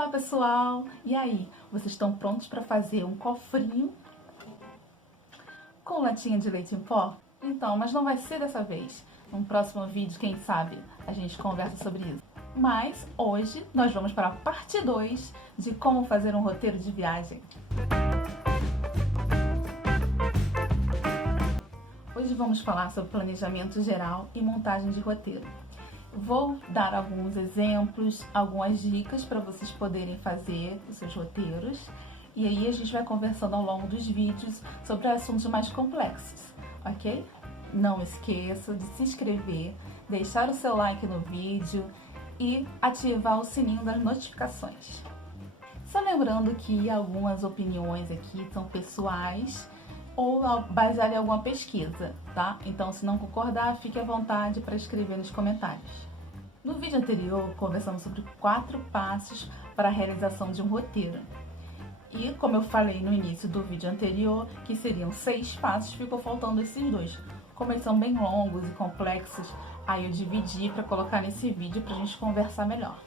Olá pessoal! E aí, vocês estão prontos para fazer um cofrinho com latinha de leite em pó? Então, mas não vai ser dessa vez. Num próximo vídeo, quem sabe, a gente conversa sobre isso. Mas hoje nós vamos para a parte 2 de como fazer um roteiro de viagem. Hoje vamos falar sobre planejamento geral e montagem de roteiro. Vou dar alguns exemplos, algumas dicas para vocês poderem fazer os seus roteiros. E aí a gente vai conversando ao longo dos vídeos sobre assuntos mais complexos, ok? Não esqueça de se inscrever, deixar o seu like no vídeo e ativar o sininho das notificações. Só lembrando que algumas opiniões aqui são pessoais ou baseada em alguma pesquisa, tá? Então, se não concordar, fique à vontade para escrever nos comentários. No vídeo anterior, conversamos sobre 4 passos para a realização de um roteiro. E, como eu falei no início do vídeo anterior, que seriam 6 passos, ficou faltando esses 2. Como eles são bem longos e complexos, aí eu dividi para colocar nesse vídeo para a gente conversar melhor.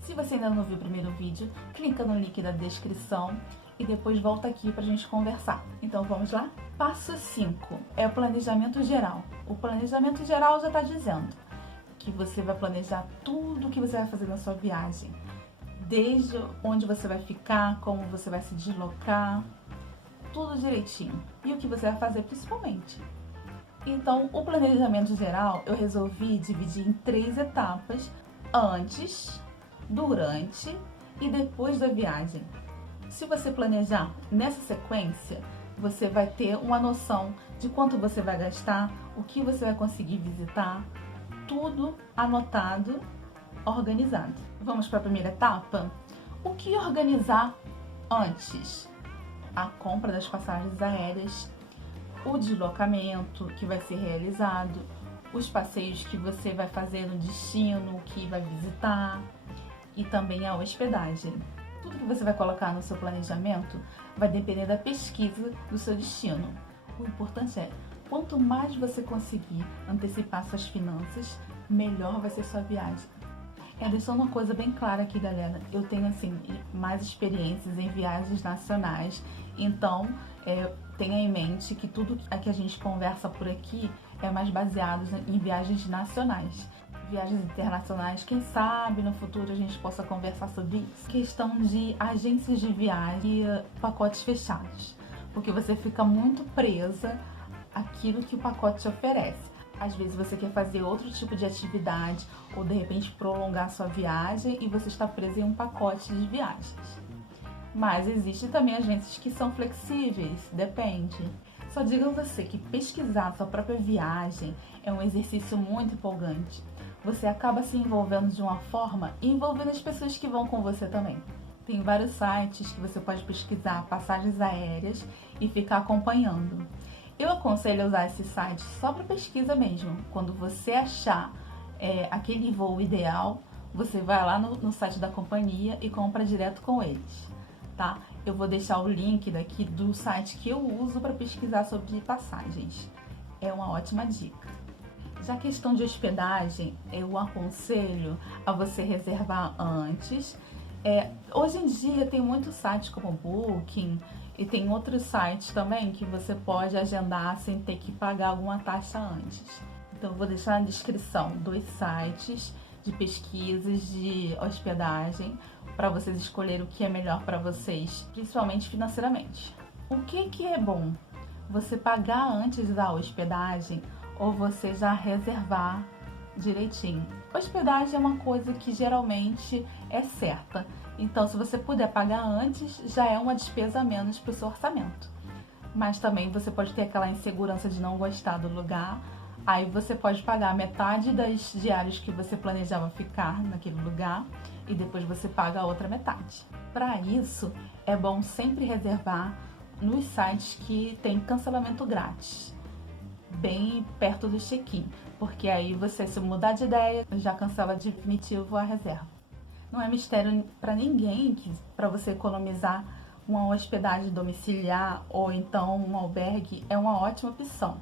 Se você ainda não viu o primeiro vídeo, clica no link da descrição e depois volta aqui para a gente conversar. Então vamos lá? Passo 5 é o planejamento geral. O planejamento geral já está dizendo que você vai planejar tudo o que você vai fazer na sua viagem. Desde onde você vai ficar, como você vai se deslocar, tudo direitinho. E o que você vai fazer principalmente. Então, o planejamento geral eu resolvi dividir em 3 etapas: antes, durante e depois da viagem. Se você planejar nessa sequência, você vai ter uma noção de quanto você vai gastar, o que você vai conseguir visitar, tudo anotado, organizado. Vamos para a primeira etapa? O que organizar antes? A compra das passagens aéreas, o deslocamento que vai ser realizado, os passeios que você vai fazer no destino que vai visitar e também a hospedagem. Tudo que você vai colocar no seu planejamento vai depender da pesquisa do seu destino. O importante é, quanto mais você conseguir antecipar suas finanças, melhor vai ser sua viagem. Deixando uma coisa bem clara aqui, galera, eu tenho assim mais experiências em viagens nacionais, então tenha em mente que tudo que a gente conversa por aqui é mais baseado em viagens nacionais. Viagens internacionais, quem sabe no futuro a gente possa conversar sobre isso. Questão de agências de viagem e pacotes fechados, porque você fica muito presa àquilo que o pacote te oferece. Às vezes você quer fazer outro tipo de atividade ou de repente prolongar sua viagem e você está preso em um pacote de viagens. Mas existem também agências que são flexíveis, depende. Só digo a você que pesquisar sua própria viagem é um exercício muito empolgante. Você acaba se envolvendo de uma forma e envolvendo as pessoas que vão com você também. Tem vários sites que você pode pesquisar passagens aéreas e ficar acompanhando. Eu aconselho a usar esse site só para pesquisa mesmo. Quando você achar aquele voo ideal, você vai lá no site da companhia e compra direto com eles, tá? Eu vou deixar o link daqui do site que eu uso para pesquisar sobre passagens. É uma ótima dica. Já a questão de hospedagem, eu aconselho a você reservar antes. Hoje em dia tem muitos sites como Booking e tem outros sites também que você pode agendar sem ter que pagar alguma taxa antes. Então eu vou deixar na descrição 2 sites de pesquisas de hospedagem para vocês escolherem o que é melhor para vocês, principalmente financeiramente. O que é bom? Você pagar antes da hospedagem ou você já reservar direitinho? Hospedagem é uma coisa que geralmente é certa, então se você puder pagar antes, já é uma despesa a menos para o seu orçamento. Mas também você pode ter aquela insegurança de não gostar do lugar, aí você pode pagar metade das diárias que você planejava ficar naquele lugar e depois você paga a outra metade. Para isso, é bom sempre reservar nos sites que tem cancelamento grátis, bem perto do check-in, porque aí você, se mudar de ideia, já cancela definitivo a reserva. Não é mistério para ninguém que para você economizar uma hospedagem domiciliar ou então um albergue é uma ótima opção.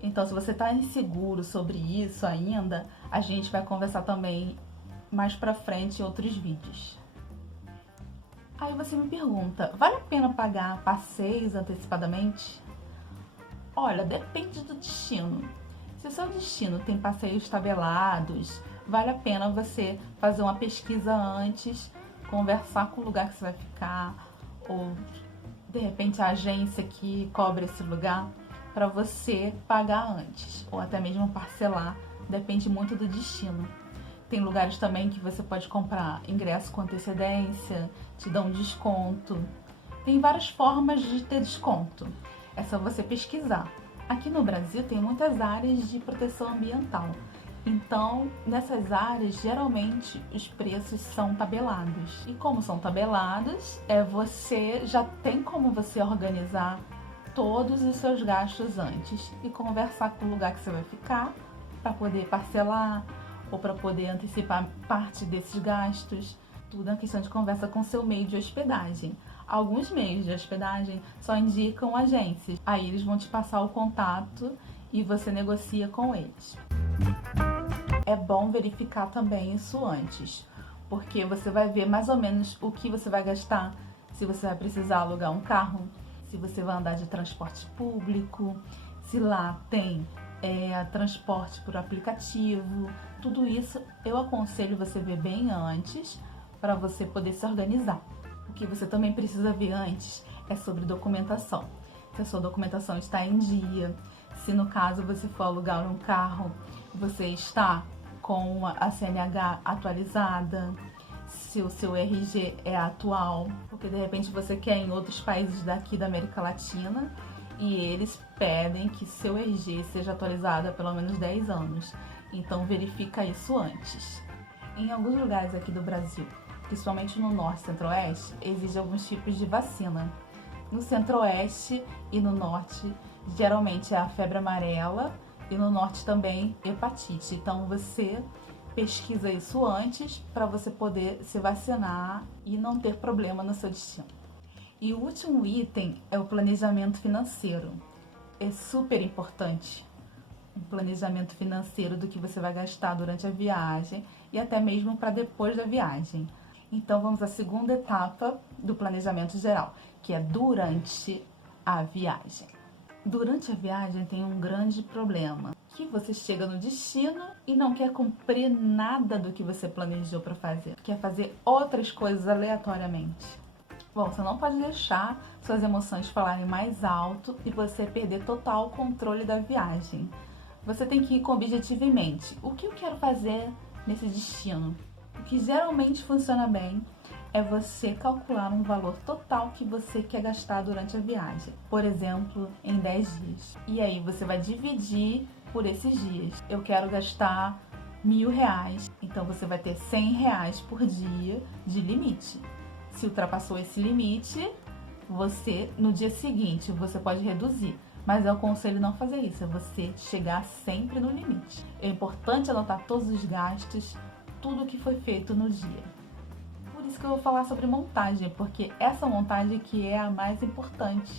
Então, se você está inseguro sobre isso ainda, a gente vai conversar também mais pra frente em outros vídeos. Aí você me pergunta, vale a pena pagar passeios antecipadamente? Olha, depende do destino. Se o seu destino tem passeios tabelados, vale a pena você fazer uma pesquisa antes, conversar com o lugar que você vai ficar, ou de repente a agência que cobre esse lugar, para você pagar antes, ou até mesmo parcelar, depende muito do destino. Tem lugares também que você pode comprar ingresso com antecedência, te dão um desconto. Tem várias formas de ter desconto, é só você pesquisar. Aqui no Brasil tem muitas áreas de proteção ambiental, então nessas áreas geralmente os preços são tabelados. E como são tabelados, você já tem como você organizar todos os seus gastos antes e conversar com o lugar que você vai ficar para poder parcelar ou para poder antecipar parte desses gastos. Tudo é questão de conversa com o seu meio de hospedagem. Alguns meios de hospedagem só indicam agências. Aí eles vão te passar o contato e você negocia com eles. É bom verificar também isso antes, porque você vai ver mais ou menos o que você vai gastar, se você vai precisar alugar um carro, se você vai andar de transporte público, se lá tem transporte por aplicativo. Tudo isso eu aconselho você ver bem antes para você poder se organizar. O que você também precisa ver antes é sobre documentação. Se a sua documentação está em dia, se no caso você for alugar um carro, você está com a CNH atualizada, se o seu RG é atual, porque de repente você quer ir em outros países daqui da América Latina e eles pedem que seu RG seja atualizado há pelo menos 10 anos. Então verifica isso antes. Em alguns lugares aqui do Brasil, principalmente no Norte e Centro-Oeste, existem alguns tipos de vacina. No Centro-Oeste e no Norte, geralmente é a febre amarela e no Norte também hepatite. Então você pesquisa isso antes para você poder se vacinar e não ter problema no seu destino. E o último item é o planejamento financeiro. É super importante um planejamento financeiro do que você vai gastar durante a viagem e até mesmo para depois da viagem. Então vamos à segunda etapa do planejamento geral, que é durante a viagem. Durante a viagem tem um grande problema, que você chega no destino e não quer cumprir nada do que você planejou para fazer. Quer fazer outras coisas aleatoriamente. Bom, você não pode deixar suas emoções falarem mais alto e você perder total o controle da viagem. Você tem que ir com objetivo em mente. O que eu quero fazer nesse destino? O que geralmente funciona bem é você calcular um valor total que você quer gastar durante a viagem. Por exemplo, em 10 dias. E aí você vai dividir por esses dias. Eu quero gastar R$1.000, então você vai ter R$100 por dia de limite. Se ultrapassou esse limite, no dia seguinte, você pode reduzir. Mas eu aconselho não fazer isso, é você chegar sempre no limite. É importante anotar todos os gastos, tudo o que foi feito no dia. Por isso que eu vou falar sobre montagem, porque essa montagem que é a mais importante.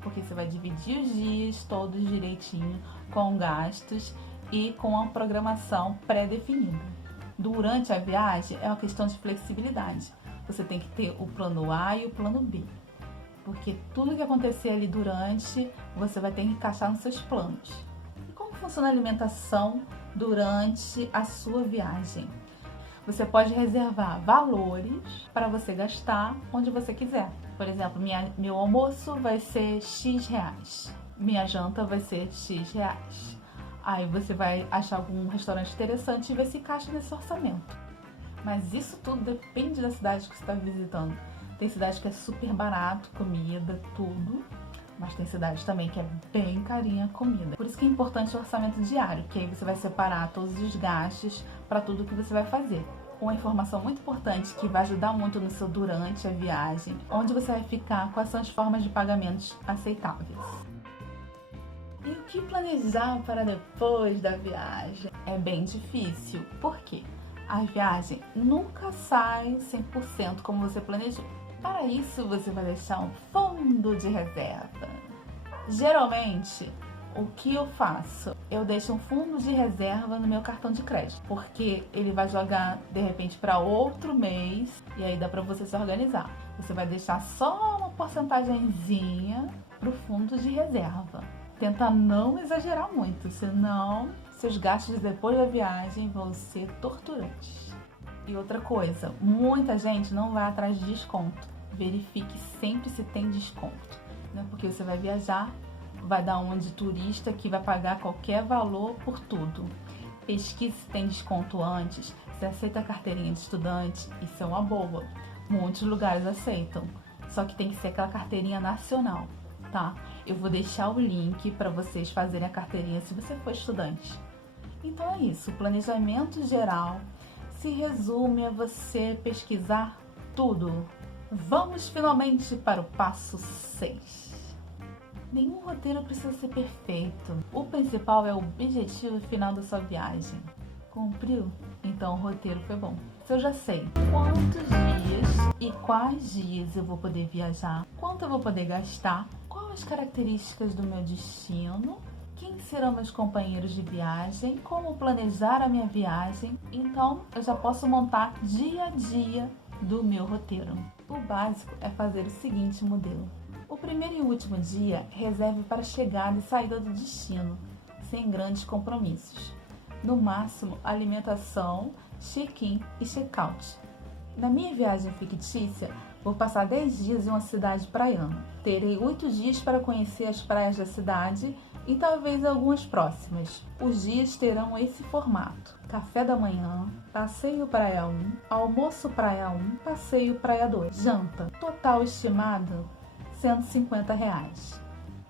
Porque você vai dividir os dias todos direitinho, com gastos e com a programação pré-definida. Durante a viagem é uma questão de flexibilidade. Você tem que ter o plano A e o plano B. Porque tudo que acontecer ali durante, você vai ter que encaixar nos seus planos. E como funciona a alimentação durante a sua viagem? Você pode reservar valores para você gastar onde você quiser. Por exemplo, meu almoço vai ser X reais. Minha janta vai ser X reais. Aí você vai achar algum restaurante interessante e ver se encaixa nesse orçamento. Mas isso tudo depende da cidade que você está visitando. Tem cidade que é super barato, comida, tudo. Mas tem cidade também que é bem carinha a comida. Por isso que é importante o orçamento diário, que aí você vai separar todos os gastos para tudo que você vai fazer. Uma informação muito importante que vai ajudar muito no seu durante a viagem, onde você vai ficar, quais são as formas de pagamentos aceitáveis. E o que planejar para depois da viagem? É bem difícil. Por quê? A viagem nunca sai 100% como você planejou. Para isso, você vai deixar um fundo de reserva. Geralmente, o que eu faço? Eu deixo um fundo de reserva no meu cartão de crédito, porque ele vai jogar de repente para outro mês e aí dá para você se organizar. Você vai deixar só uma porcentagemzinha pro fundo de reserva. Tenta não exagerar muito, senão seus gastos depois da viagem vão ser torturantes. E outra coisa, muita gente não vai atrás de desconto. Verifique sempre se tem desconto, né? Porque você vai viajar, vai dar uma de turista que vai pagar qualquer valor por tudo. Pesquise se tem desconto antes, se aceita carteirinha de estudante, isso é uma boa. Muitos lugares aceitam, só que tem que ser aquela carteirinha nacional, tá? Eu vou deixar o link para vocês fazerem a carteirinha se você for estudante. Então é isso, o planejamento geral se resume a você pesquisar tudo. Vamos finalmente para o passo 6. Nenhum roteiro precisa ser perfeito. O principal é o objetivo final da sua viagem. Cumpriu? Então o roteiro foi bom. Se eu já sei quantos dias e quais dias eu vou poder viajar, quanto eu vou poder gastar, quais as características do meu destino, quem serão meus companheiros de viagem, como planejar a minha viagem, então eu já posso montar dia a dia do meu roteiro. O básico é fazer o seguinte modelo. O primeiro e último dia reserve para chegada e saída do destino, sem grandes compromissos. No máximo, alimentação, check-in e check-out. Na minha viagem fictícia, vou passar 10 dias em uma cidade praiana. Terei 8 dias para conhecer as praias da cidade e talvez algumas próximas. Os dias terão esse formato: café da manhã, passeio praia 1, almoço praia 1, passeio praia 2, janta. Total estimado R$150.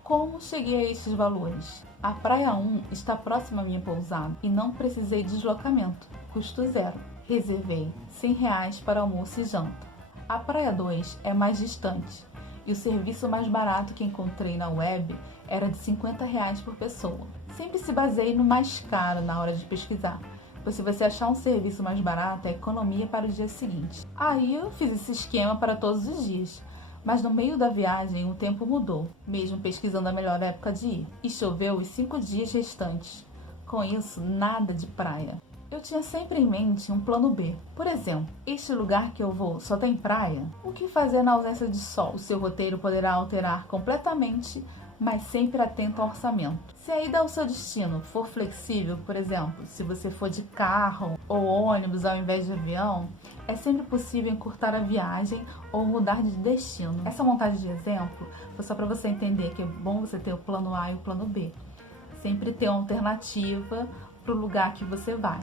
Como cheguei a estes valores? A praia 1 está próxima à minha pousada e não precisei de deslocamento, custo zero. Reservei R$100 para almoço e janta. A praia 2 é mais distante e o serviço mais barato que encontrei na web era de R$50 por pessoa. Sempre se baseie no mais caro na hora de pesquisar, pois se você achar um serviço mais barato, é economia para o dia seguinte. Aí eu fiz esse esquema para todos os dias, mas no meio da viagem o tempo mudou, mesmo pesquisando a melhor época de ir, e choveu os 5 dias restantes. Com isso, nada de praia. Eu tinha sempre em mente um plano B. Por exemplo, este lugar que eu vou só tem praia? O que fazer na ausência de sol? O seu roteiro poderá alterar completamente, mas sempre atento ao orçamento. Se a ida ao seu destino for flexível, por exemplo, se você for de carro ou ônibus ao invés de avião, é sempre possível encurtar a viagem ou mudar de destino. Essa montagem de exemplo foi só para você entender que é bom você ter o plano A e o plano B. Sempre ter uma alternativa para o lugar que você vai.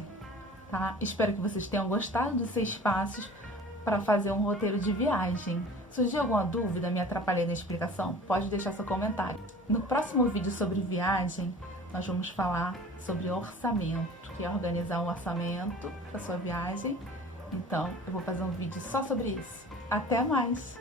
Tá? Espero que vocês tenham gostado dos 6 passos para fazer um roteiro de viagem. Surgiu alguma dúvida, me atrapalhei na explicação? Pode deixar seu comentário. No próximo vídeo sobre viagem, nós vamos falar sobre orçamento, que é organizar um orçamento para sua viagem. Então, eu vou fazer um vídeo só sobre isso. Até mais!